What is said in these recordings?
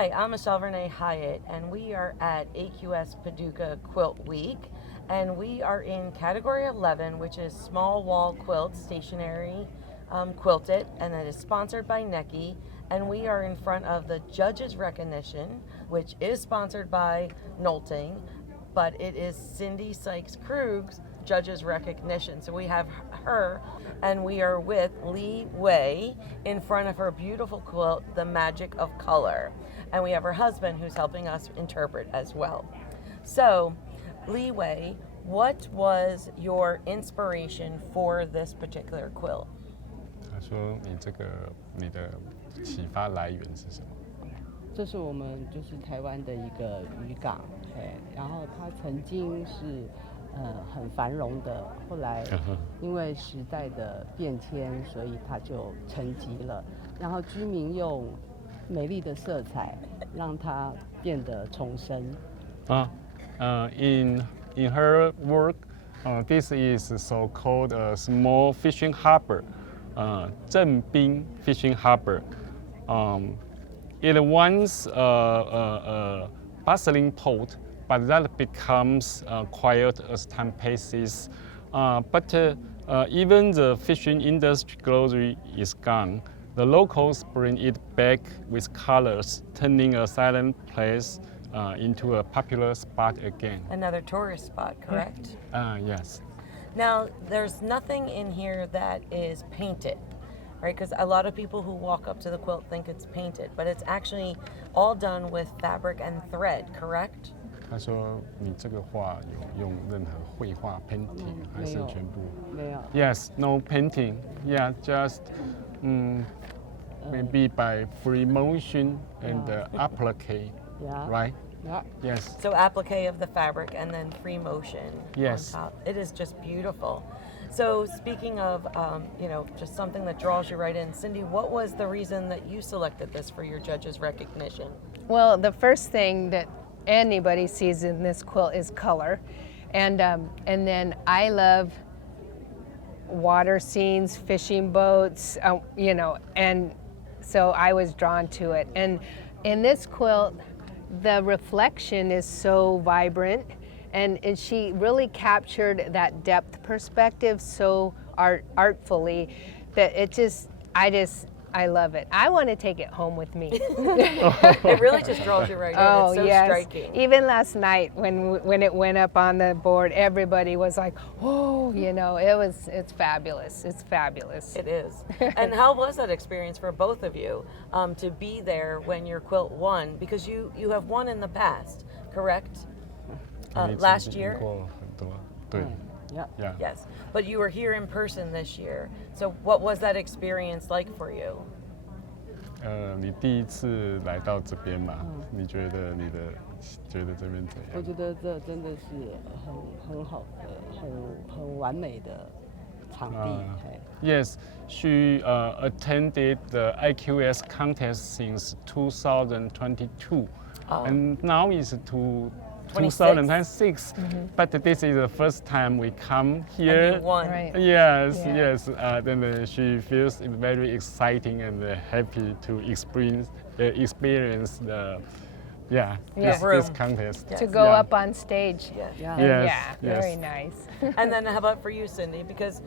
Hi, I'm Renee Hiatt, and we are at AQS Paducah Quilt Week, and we are in category 11, which is small wall quilt, stationary quilted, and it is sponsored by Neki, and we are in front of the judges recognition, which is sponsored by Nolting, but it is Cindy Seitz-Krug's judges recognition. So we have her, and we are with Li-Hui in front of her beautiful quilt, The Magic of Color. And we have her husband who's helping us interpret as well. So, Li-Hui, what was your inspiration for this particular quilt? 他说你的启发来源是什么？这是我们就是台湾的一个渔港，然后它曾经是很繁荣的，后来因为时代的变迁，所以它就沉寂了。然后居民用美丽的色彩让它变得重生。In her work, this is so-called a small fishing harbor, 正滨 fishing harbor. It once a bustling port, but that becomes quiet as time passes. But even the fishing industry globally is gone. The locals bring it back with colors, turning a silent place into a popular spot again. Another tourist spot, correct? Yes. Now, there's nothing in here that is painted, right? Because a lot of people who walk up to the quilt think it's painted, but it's actually all done with fabric and thread, correct? 他说你这个画有用任何绘画 painting 还是全部？没有。Yes, no painting. Yeah, just maybe by free motion and applique, Yeah. right? Yeah. Yes. So applique of the fabric and then free motion Yes. on top. It is just beautiful. So speaking of, just something that draws you right in, Cindy, what was the reason that you selected this for your judges' recognition? Well, the first thing that anybody sees in this quilt is color, and then I love water scenes, fishing boats, and so I was drawn to it. And in this quilt, the reflection is so vibrant, and she really captured that depth perspective so artfully that I love it. I want to take it home with me. It really just draws you right in. It's so yes. striking. Even last night when it went up on the board, everybody was like, "Oh, it's fabulous. It's fabulous." It is. And how was that experience for both of you to be there when your quilt won? Because you have won in the past, correct? Last year? 对。Yeah. Yes. But you were here in person this year. So what was that experience like for you? 你第一次来到这边嘛？你觉得这边怎样？我觉得这真的是很好的、很完美的场地。Yes, she attended the AQS contest since 2022, and now is 2006. But this is the first time we come here. And you won. Right. Yes, Yeah. yes. Then she feels very exciting and happy to experience the this contest. Yes. To go up on stage. Yes. Yeah. Yes, Very yes. nice. And then how about for you, Cindy? Because,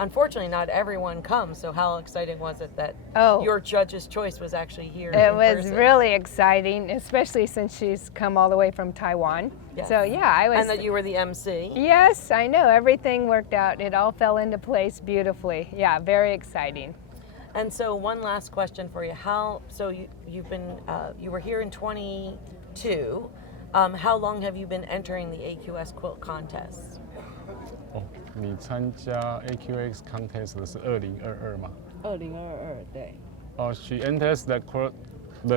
unfortunately, not everyone comes. So how exciting was it that your judge's choice was actually here It in was person? really exciting, especially since she's come all the way from Taiwan. Yes. So I was. And that you were the MC. Yes, I know. Everything worked out. It all fell into place beautifully. Yeah, very exciting. And so one last question for you. You were here in 22. How long have you been entering the AQS quilt contests? 你参加 AQS contest 的是2022吗2022对。She enters the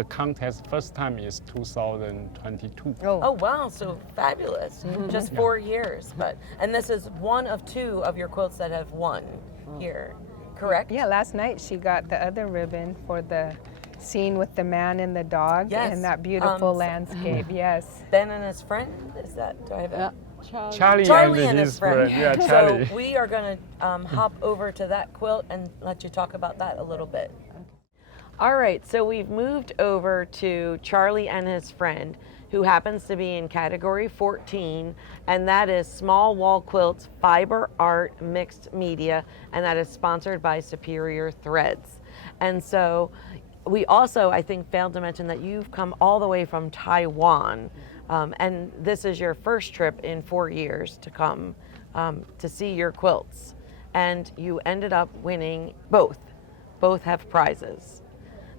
contest first time is 2022. Oh wow, so fabulous. Just 4 years. And this is one of 2 of your quilts that have won here, correct? Yeah, last night she got the other ribbon for the scene with the man and the dog and that beautiful landscape. Yes. Ben and his friend, do I have it? Charlie and his friend. Yeah, Charlie. So we are going to hop over to that quilt and let you talk about that a little bit. All right, so we've moved over to Charlie and his friend, who happens to be in category 14, and that is Small Wall Quilts Fiber Art Mixed Media, and that is sponsored by Superior Threads. And so we also, I think, failed to mention that you've come all the way from Taiwan, and this is your first trip in 4 years to come to see your quilts, and you ended up winning both. Both have prizes.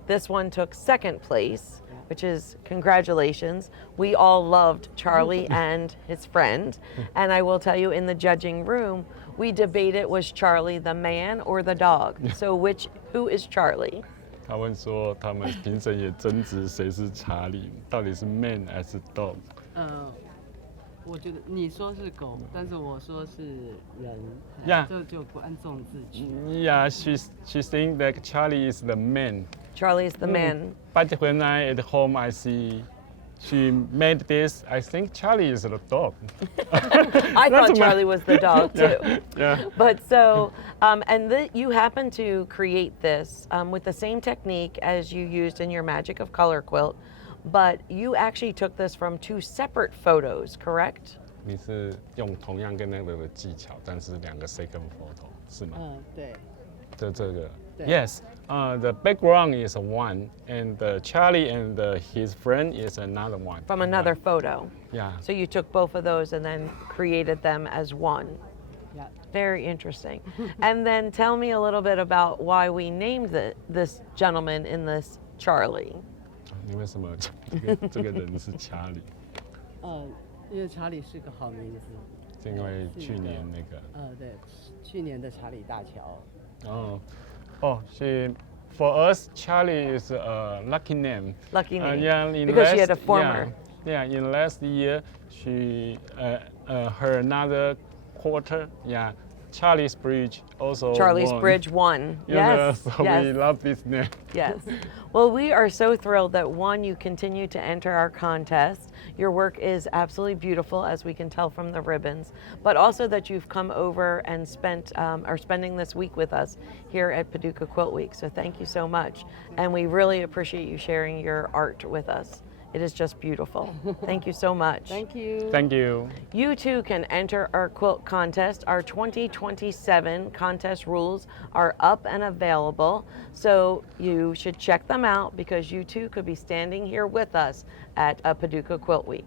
This one took second place, which is congratulations. We all loved Charlie and his friend. And I will tell you, in the judging room, we debated, was Charlie the man or the dog? So who is Charlie? 他们说他们评审也争执谁是查理，到底是 man 还是 dog？ 我觉得你说是狗，但是我说是人， Yeah. 就观众自取。Yeah, she think that Charlie is the man. Charlie is the man. But when I at home I see she made this, I think Charlie is the dog. I thought Charlie was the dog too. Yeah. But so, you happen to create this with the same technique as you used in your Magic of Color quilt, but you actually took this from 2 separate photos, correct? 你是用同样跟那个的技巧，但是2个 second photo 是吗？对。这个。对 Yes. The background is one, and Charlie and his friend is another one. From another photo. Yeah. So you took both of those and then created them as one. Yeah. Very interesting. And then tell me a little bit about why we named this gentleman in this Charlie. 你为什么这个人是查理？因为查理是个好名字。是因为去年那个。对，去年的查理大桥。For us, Charlie is a lucky name. Lucky name. Yeah, because she had a former. Yeah, in last year, she her another quarter. Yeah, Charlie's Bridge also. Charlie's won. Bridge won. Yes. So yes. we love this name. Yes. Well, we are so thrilled that you continue to enter our contest. Your work is absolutely beautiful, as we can tell from the ribbons, but also that you've come over and are spending this week with us here at Paducah Quilt Week. So thank you so much. And we really appreciate you sharing your art with us. It is just beautiful. Thank you so much. Thank you. Thank you. You too can enter our quilt contest. Our 2027 contest rules are up and available, so you should check them out because you too could be standing here with us at Paducah Quilt Week.